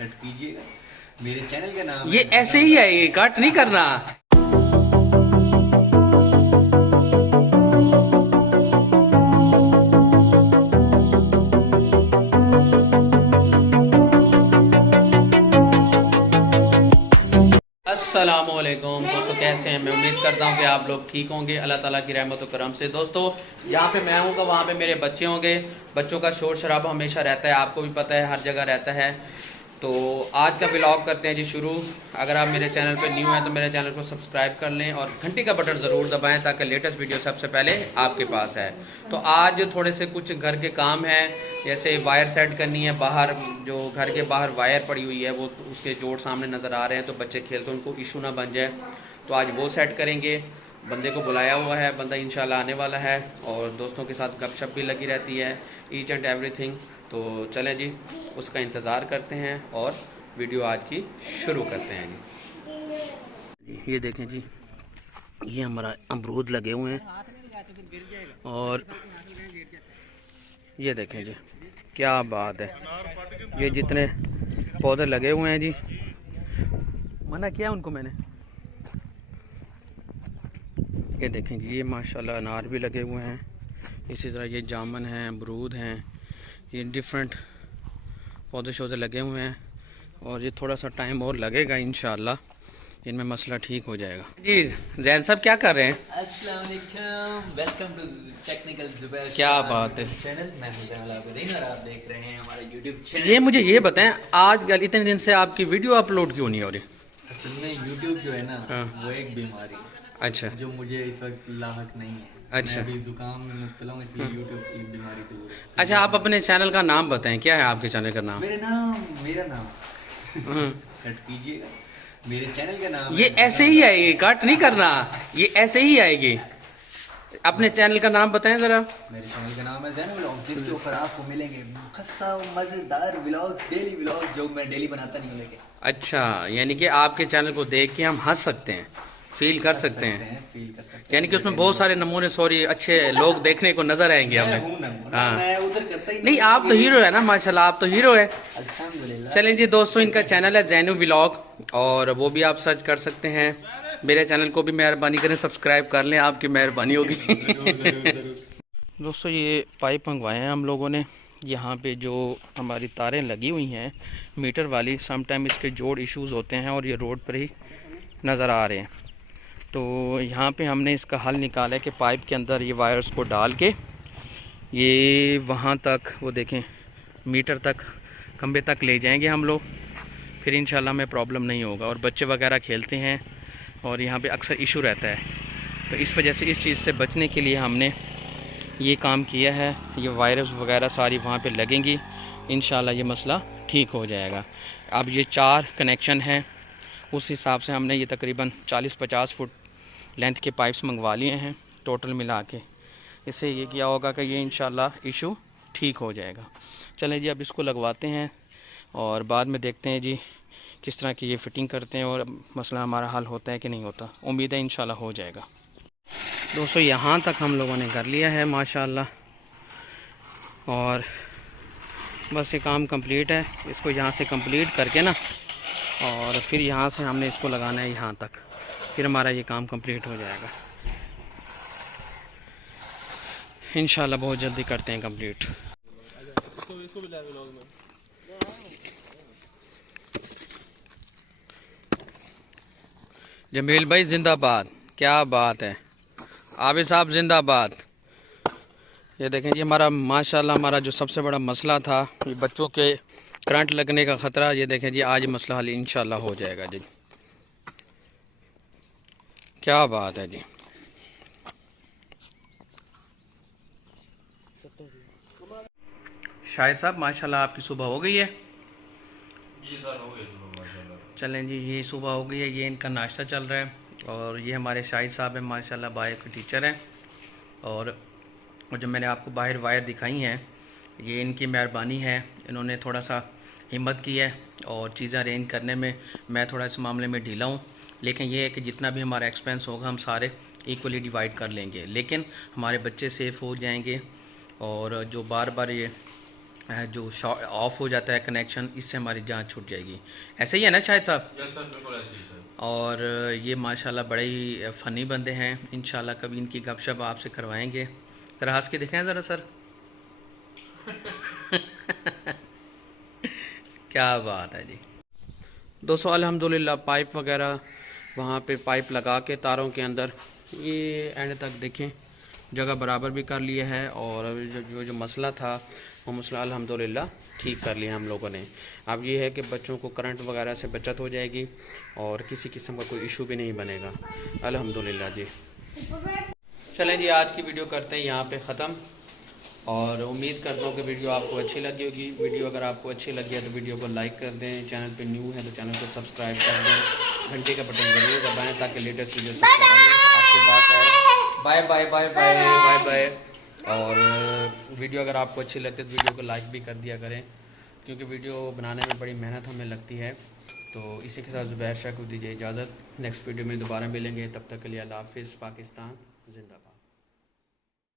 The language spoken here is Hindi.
कट कीजिएगा। मेरे चैनल का नाम ये ऐसे ही है, ये कट नहीं करना। अस्सलामुअलैकुम दोस्तों, कैसे हैं? मैं उम्मीद करता हूं कि आप लोग ठीक होंगे, अल्लाह ताला की रहमत और करम से। दोस्तों यहाँ पे मैं हूँ तो वहाँ पे मेरे बच्चे होंगे। बच्चों का शोर शराबा हमेशा रहता है, आपको भी पता है, हर जगह रहता है। तो आज का व्लॉग करते हैं जी शुरू। अगर आप मेरे चैनल पे न्यू हैं तो मेरे चैनल को सब्सक्राइब कर लें और घंटी का बटन ज़रूर दबाएं ताकि लेटेस्ट वीडियो सबसे पहले आपके पास है। तो आज थोड़े से कुछ घर के काम हैं, जैसे वायर सेट करनी है। बाहर जो घर के बाहर वायर पड़ी हुई है वो उसके जोड़ सामने नज़र आ रहे हैं, तो बच्चे खेलते उनको इशू ना बन जाए, तो आज वो सेट करेंगे। बंदे को बुलाया हुआ है, बंदा इंशाल्लाह आने वाला है और दोस्तों के साथ गपशप भी लगी रहती है, ईच एंड एवरीथिंग। तो चलें जी, उसका इंतज़ार करते हैं और वीडियो आज की शुरू करते हैं जी। ये देखें जी, ये हमारा अमरूद लगे हुए हैं और ये देखें जी, क्या बात है। ये जितने पौधे लगे हुए हैं जी, मना किया उनको मैंने। ये देखें जी, ये माशाल्लाह अनार भी लगे हुए हैं, इसी तरह ये जामुन हैं, अमरूद हैं, ये डिफरेंट पौधे शौधे लगे हुए हैं और ये थोड़ा सा टाइम और लगेगा, इंशाल्लाह इनमें मसला ठीक हो जाएगा जी। जैन साहब क्या कर रहे हैं? अस्सलाम वालेकुम, वेलकम टू टेक्निकल जुबैर। क्या बात है। चैनल मैं चैनल आपको देख और आप देख रहे हैं हमारा यूट्यूब चैनल। ये मुझे ये बताएं, आज इतने दिन से आपकी वीडियो अपलोड क्यों नहीं हो रही? असल में यूट्यूब जो है ना, हाँ। वो एक बीमारी है। अच्छा जो मुझे इस वक्त लाहक नहीं है। अच्छा। मैं अभी जुकाम में मुब्तला हूँ, इसलिए यूट्यूब की बीमारी दूर है। अच्छा, आप अपने चैनल का नाम बताएं, क्या है आपके चैनल का नाम? मेरा नाम कट कीजिएगा। मेरे चैनल का नाम ये ऐसे ही आएगी, कट नहीं करना, ये ऐसे ही आएगी। अपने चैनल का नाम बताएं जरा। मेरे चैनल का नाम है ज़ैन व्लॉग, जिसके ऊपर आपको मिलेंगे खस्ता मज़ेदार व्लॉग्स, डेली व्लॉग्स जो मैं डेली बनाता नहीं हूँ लेकिन। अच्छा, यानी कि आपके चैनल को देख के हम हंस सकते हैं, फील कर सकते हैं, फील कर सकते हैं। यानी कि उसमें बहुत सारे नमूने सॉरी अच्छे लोग देखने को नजर आएंगे हमें। हाँ, मैं उधर करता ही नहीं आप तो हीरो है ना, माशाल्लाह आप तो हीरो है। अल्हम्दुलिल्लाह। चलें जी दोस्तों, इनका चैनल है जैनू व्लॉग और वो भी आप सर्च कर सकते हैं। मेरे चैनल को भी मेहरबानी करें सब्सक्राइब कर लें, आपकी मेहरबानी होगी। दोस्तों ये पाइप मंगवाए हैं हम लोगों ने। यहाँ पे जो हमारी तारें लगी हुई हैं मीटर वाली, सम टाइम इसके जोड़ इश्यूज़ होते हैं और ये रोड पर ही नज़र आ रहे हैं। तो यहाँ पे हमने इसका हल निकाला है कि पाइप के अंदर ये वायर्स को डाल के ये वहाँ तक, वो देखें मीटर तक, खंबे तक ले जाएंगे हम लोग, फिर इंशाल्लाह में प्रॉब्लम नहीं होगा। और बच्चे वगैरह खेलते हैं और यहाँ पे अक्सर इशू रहता है, तो इस वजह से इस चीज़ से बचने के लिए हमने ये काम किया है। ये वायर्स वगैरह सारी वहाँ पे लगेंगी, इंशाल्लाह ये मसला ठीक हो जाएगा। अब ये 4 कनेक्शन हैं, उस हिसाब से हमने ये तकरीबन 40-50 फुट लेंथ के पाइप्स मंगवा लिए हैं टोटल मिला के। इससे ये क्या होगा कि ये इंशाल्लाह इशू ठीक हो जाएगा। चलें जी, अब इसको लगवाते हैं और बाद में देखते हैं जी किस तरह की ये फिटिंग करते हैं और मसला हमारा हल होता है कि नहीं होता। उम्मीद है इंशाल्लाह हो जाएगा। दोस्तों यहाँ तक हम लोगों ने कर लिया है माशाल्लाह और बस ये काम कंप्लीट है। इसको यहाँ से कंप्लीट करके ना और फिर यहाँ से हमने इसको लगाना है यहाँ तक, फिर हमारा ये काम कंप्लीट हो जाएगा इंशाल्लाह। बहुत जल्दी करते हैं कंप्लीट। जमील भाई जिंदाबाद, क्या बात है। आबिद साहब जिंदाबाद। ये देखें जी, हमारा माशाल्लाह हमारा जो सबसे बड़ा मसला था ये बच्चों के करंट लगने का ख़तरा, ये देखें जी आज मसला हल इंशाल्लाह हो जाएगा जी। क्या बात है जी। शाहिद साहब माशाल्लाह आपकी सुबह हो गई है? जी सर, हो गई सुबह माशाल्लाह। चलें जी, ये सुबह हो गई है, ये इनका नाश्ता चल रहा है और ये हमारे शाहिद साहब हैं माशाल्लाह, बायो के टीचर हैं। और जो मैंने आपको बाहर वायर दिखाई हैं ये इनकी मेहरबानी है, इन्होंने थोड़ा सा हिम्मत की है और चीज़ें अरेंज करने में मैं थोड़ा इस मामले में ढीला हूँ। लेकिन ये है कि जितना भी हमारा एक्सपेंस होगा हम सारे इक्वली डिवाइड कर लेंगे, लेकिन हमारे बच्चे सेफ़ हो जाएंगे। और जो बार बार ये जो ऑफ हो जाता है कनेक्शन, इससे हमारी जान छूट जाएगी। ऐसे ही है ना शायद साहब? यस सर, बिल्कुल ऐसे ही सर। और ये माशाल्लाह बड़े ही फ़नी बंदे हैं। इंशाल्लाह कभी इनकी गपशप आपसे करवाएंगे। ज़रा हंस के दिखाएं ज़रा सर। क्या बात है जी। दोस्तों अल्हम्दुलिल्लाह पाइप वगैरह वहाँ पे पाइप लगा के तारों के अंदर ये एंड तक देखें जगह बराबर भी कर लिया है, और जो मसला था वो मसला अल्हम्दुलिल्लाह ठीक कर लिया हम लोगों ने। अब ये है कि बच्चों को करंट वगैरह से बचत हो जाएगी और किसी किस्म का कोई इशू भी नहीं बनेगा अल्हम्दुलिल्लाह जी। चलें जी, आज की वीडियो करते हैं यहाँ पे ख़त्म, और उम्मीद करता हूँ कि वीडियो आपको अच्छी लगी होगी। वीडियो अगर आपको अच्छी लगी है तो वीडियो को लाइक कर दें, चैनल पे न्यू है तो चैनल को सब्सक्राइब कर दें, घंटे का बटन ज़रूर दबाएं ताकि लेटेस्ट वीडियो सबसे पहले आपके पास आए। Bye bye bye bye bye bye. और वीडियो अगर आपको अच्छी लगती है तो वीडियो को लाइक भी कर दिया करें, क्योंकि वीडियो बनाने में बड़ी मेहनत हमें लगती है। तो इसी के साथ ज़ुबैर शाह को दीजिए इजाज़त। नेक्स्ट वीडियो में दोबारा मिलेंगे, तब तक के लिए अल्लाह हाफ़िज़। पाकिस्तान जिंदाबाद।